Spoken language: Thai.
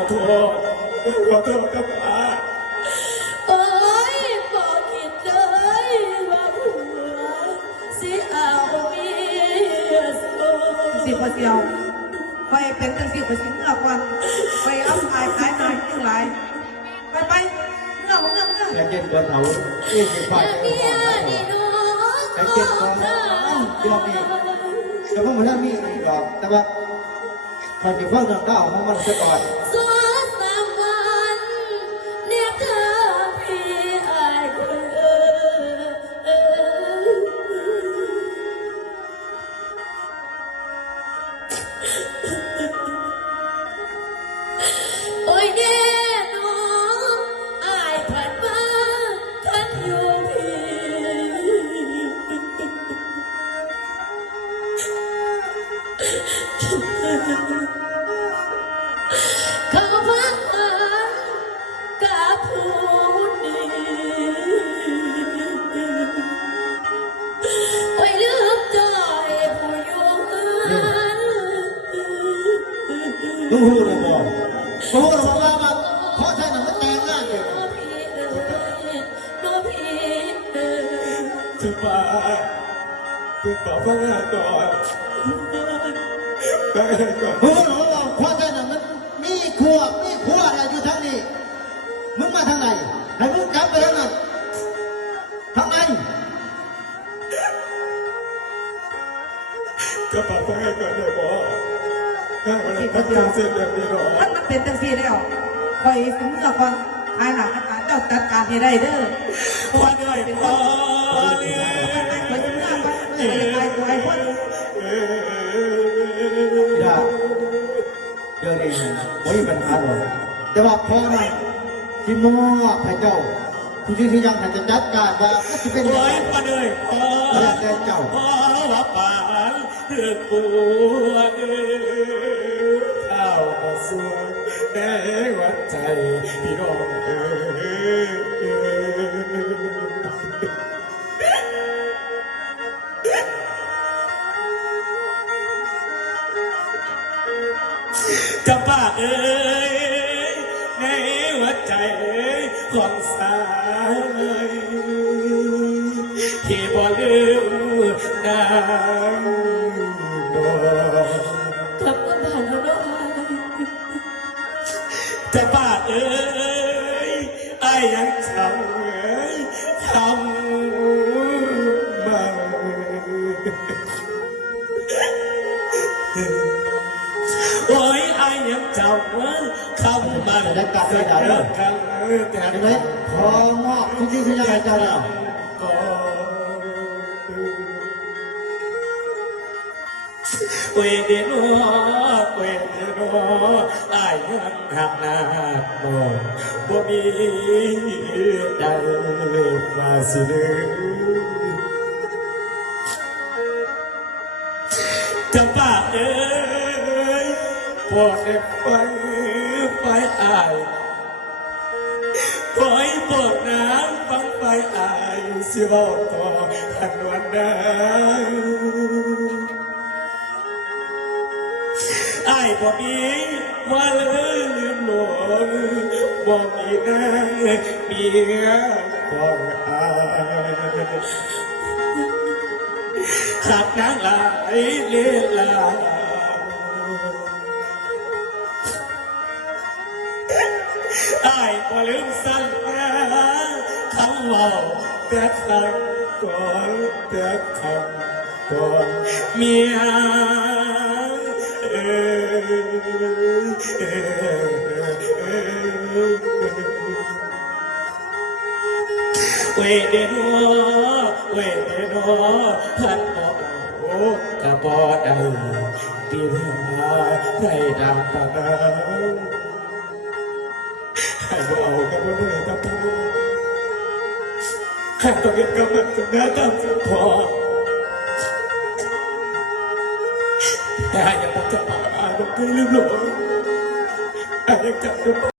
อโทษกับป้าโอ้ยบอกคิดเลยว่าหัวสิเอาเมียสิพอเสียวไปเป็นจังสิพอสิเมื่อวันไปเอาขายนายทั้งหลายไปเมื่ออยากเก็บกระเถาเอ๊ะควายไอ้เก็บกระเถายอมดีแต่ว่ามันน่ามีอีกดอกแต่ว่าพอที่พ่อเดินก้าวของมันจะก่อนสองสามวันเนี่ยเธอพี่อายคนโอ้ยแน่น้องอายผ่านมาคันอยู่พี่เขาพักมันกับผู้ดีโอ้ยลืมจอยผู้อยู่ดูหูเลยบอกว่าเพราะใช่หนังมันแตงง่ายเลยถึงป่าถึงต่อพระงานก่อนหูหนูบอกเพราะใช่หนังมันมีขวอะไรอยู่ทั้งนี้มึงมาทางไหนให้มึงกลับไปทางนั้นทางไหนก็ป่าพระงานก่อนเลยบอกสิพอเสียวมันเป็นจังสิแล้วคอยสิเมื่อวันขายหนังเจ้าจัดการให้ได้เด้อพอได้พอเลยไปสิเมื่อวันไปขายตัวไอ้คนเดี๋ยวนี้ไม่มีปัญหาหรอกแต่ว่าพอนะที่มอบให้เจ้าคุณที่ยังจะจัดการว่าจะเป็นยังไงพอเลยพอแล้วแต่เจ้าพอว่าป่านเถื่อนปวดข้าวมาสวงแม่หัวใจพี่น้องจะบ้าในหัวใจของสายที่บ่ลืมนางบอกทำก็ผ่านแล้วน้อยจะบ้าไอ้ยังทำมาโอ้ยไอ้ยังเจ้าคำมันได้กัดได้ด่าเลยเห็นไหมพอมอบที่ยังไงเจ้าเนี่ยเวเดโนไอ้ยังหักหน้าบ่มีใจมาสิเลืจะบ้าพอได้ไฟอายปล่อยปวดน้ำฟังไฟอายสิบอดต่อทันวันได้อายบ่มีว่าเลยลืมหลงบ่มีนางเมียของอายหักนางหลายเลี้ยลาไอ้ก็ลืมสั่งคำว่าแต่คำก่อนแต่คำก่อนเมียเวเดโนพันโอกะบอได้ตีมาได้ดังตาให้เอากับพ่อเลยกับพ่อให้ต้องเก็บกับมันถึงแม้ต้องพอแต่ยังบอกจะผ่านอาต้องเคยลืมหลงยังจับ